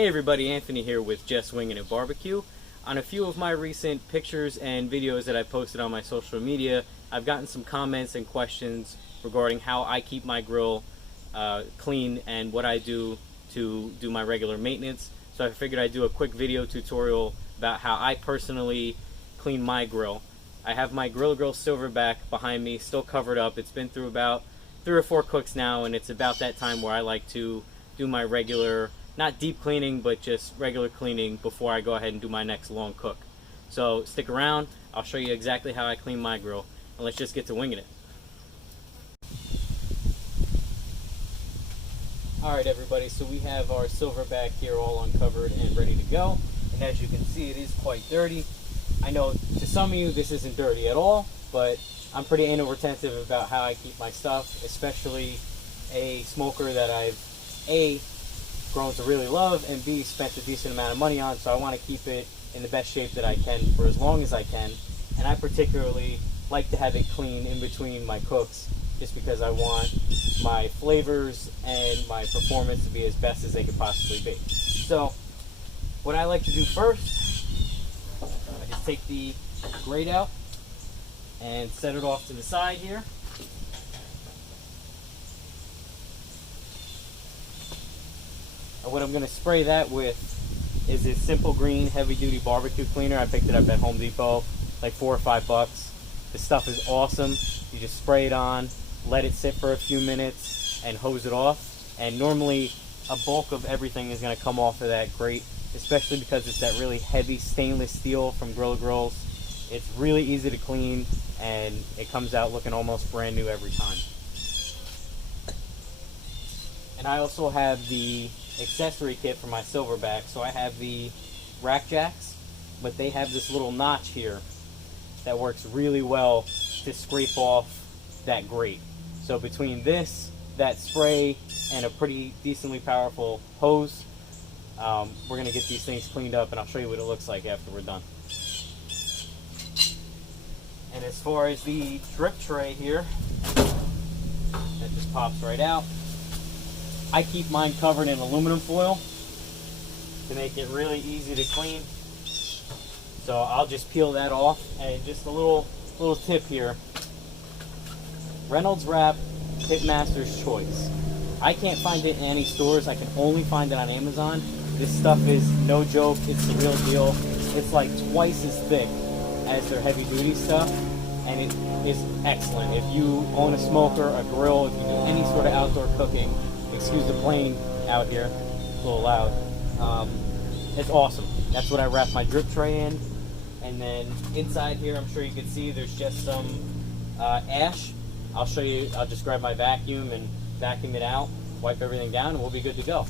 Hey everybody, Anthony here with Just Winging It Barbecue. On a few of my recent pictures and videos that I posted on my social media, I've gotten some comments and questions regarding how I keep my grill clean and what I do to do my regular maintenance. So I figured I'd do a quick video tutorial about how I personally clean my grill. I have my Grilla Grills Silverbac behind me, still covered up. It's been through about 3 or 4 cooks now, and it's about that time where I like to do my regular, not deep cleaning, but just regular cleaning before I go ahead and do my next long cook. So stick around, I'll show you exactly how I clean my grill, and let's just get to winging it. Alright everybody, so we have our Silverbac here all uncovered and ready to go, and as you can see it is quite dirty. I know to some of you this isn't dirty at all, but I'm pretty anal retentive about how I keep my stuff, especially a smoker that I've A, grown to really love, and B, spent a decent amount of money on, so I want to keep it in the best shape that I can for as long as I can. And I particularly like to have it clean in between my cooks, just because I want my flavors and my performance to be as best as they could possibly be. So what I like to do first, I just take the grate out and set it off to the side here. And what I'm going to spray that with is this Simple Green heavy duty barbecue cleaner. I picked it up at Home Depot, like $4 or $5. This stuff is awesome. You just spray it on, let it sit for a few minutes, and hose it off. And normally a bulk of everything is going to come off of that grate, especially because it's that really heavy stainless steel from Grilla Grills. It's really easy to clean, and it comes out looking almost brand new every time. And I also have the accessory kit for my Silverbac. So I have the rack jacks, but they have this little notch here that works really well to scrape off that grate. So between this, that spray, and a pretty decently powerful hose, we're going to get these things cleaned up, and I'll show you what it looks like after we're done. And as far as the drip tray here, that just pops right out. I keep mine covered in aluminum foil to make it really easy to clean. So I'll just peel that off, and just a little tip here. Reynolds Wrap Pitmaster's Choice. I can't find it in any stores. I can only find it on Amazon. This stuff is no joke. It's the real deal. It's like twice as thick as their heavy duty stuff, and it is excellent. If you own a smoker, a grill, if you do any sort of outdoor cooking, excuse the plane out here, it's a little loud. It's awesome. That's what I wrap my drip tray in. And then inside here, I'm sure you can see there's just some ash. I'll show you, I'll just grab my vacuum and vacuum it out, wipe everything down, and we'll be good to go.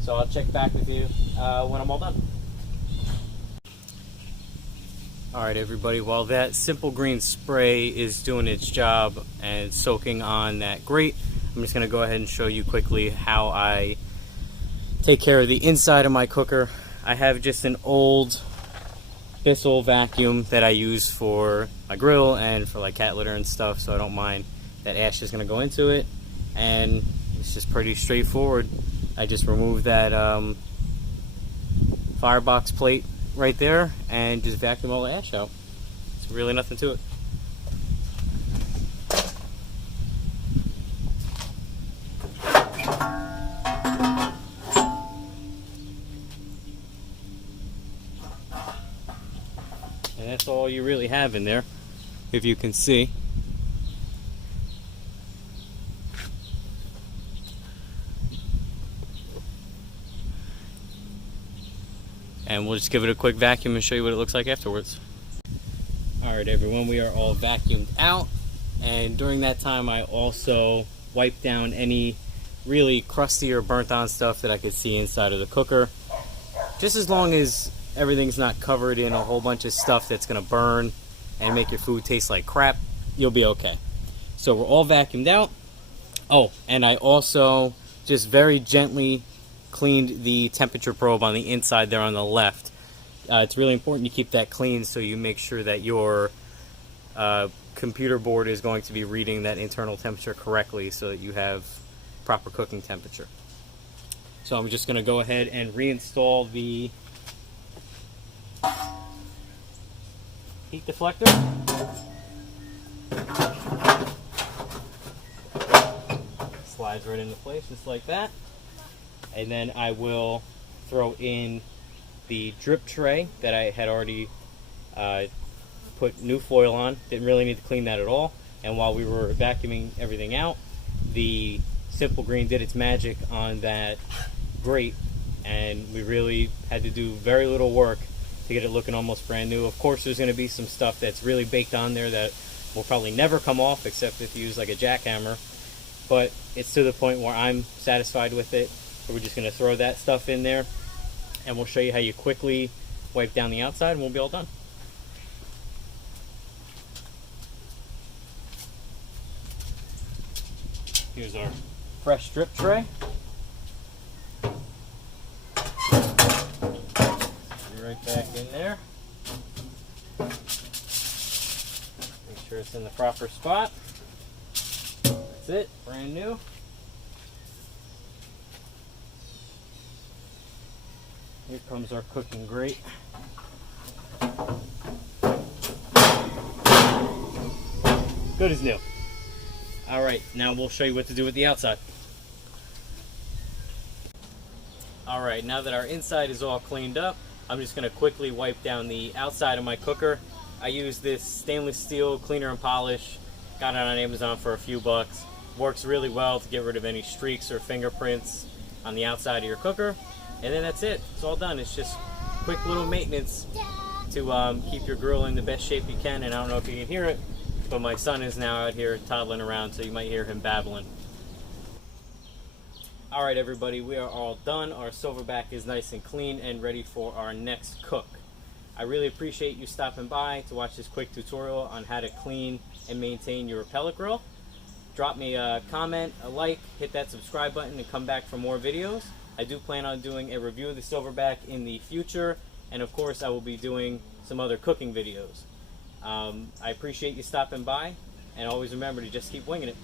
So I'll check back with you when I'm all done. Alright everybody, while that Simple Green spray is doing its job and soaking on that grate, I'm just going to go ahead and show you quickly how I take care of the inside of my cooker. I have just an old Bissell vacuum that I use for my grill and for like cat litter and stuff, so I don't mind that ash is going to go into it. And it's just pretty straightforward. I just remove that firebox plate right there and just vacuum all the ash out. It's really nothing to it. And that's all you really have in there, if you can see. And we'll just give it a quick vacuum and show you what it looks like afterwards. Alright everyone, we are all vacuumed out, and during that time I also wiped down any really crusty or burnt on stuff that I could see inside of the cooker. Just as long as everything's not covered in a whole bunch of stuff that's going to burn and make your food taste like crap, you'll be okay. So we're all vacuumed out. Oh, and I also just very gently cleaned the temperature probe on the inside there on the left. It's really important you keep that clean so you make sure that your computer board is going to be reading that internal temperature correctly so that you have proper cooking temperature. So I'm just going to go ahead and reinstall the heat deflector. Slides right into place just like that. And then I will throw in the drip tray that I had already put new foil on. Didn't really need to clean that at all. And while we were vacuuming everything out, the Simple Green did its magic on that grate, and we really had to do very little work to get it looking almost brand new. Of course, there's going to be some stuff that's really baked on there that will probably never come off except if you use like a jackhammer, but it's to the point where I'm satisfied with it. So we're just going to throw that stuff in there, and we'll show you how you quickly wipe down the outside, and we'll be all done. Here's our fresh drip tray. Right back in there. Make sure it's in the proper spot. That's it, brand new. Here comes our cooking grate. Good as new. Alright, now we'll show you what to do with the outside. Alright, now that our inside is all cleaned up, I'm just going to quickly wipe down the outside of my cooker. I use this stainless steel cleaner and polish. Got it on Amazon for a few bucks. Works really well to get rid of any streaks or fingerprints on the outside of your cooker. And then that's it. It's all done. It's just quick little maintenance to keep your grill in the best shape you can. And I don't know if you can hear it, but my son is now out here toddling around, so you might hear him babbling. Alright everybody, we are all done. Our Silverbac is nice and clean and ready for our next cook. I really appreciate you stopping by to watch this quick tutorial on how to clean and maintain your pellet grill. Drop me a comment, a like, hit that subscribe button, and come back for more videos. I do plan on doing a review of the Silverbac in the future, and of course I will be doing some other cooking videos. I appreciate you stopping by, and always remember to just keep winging it.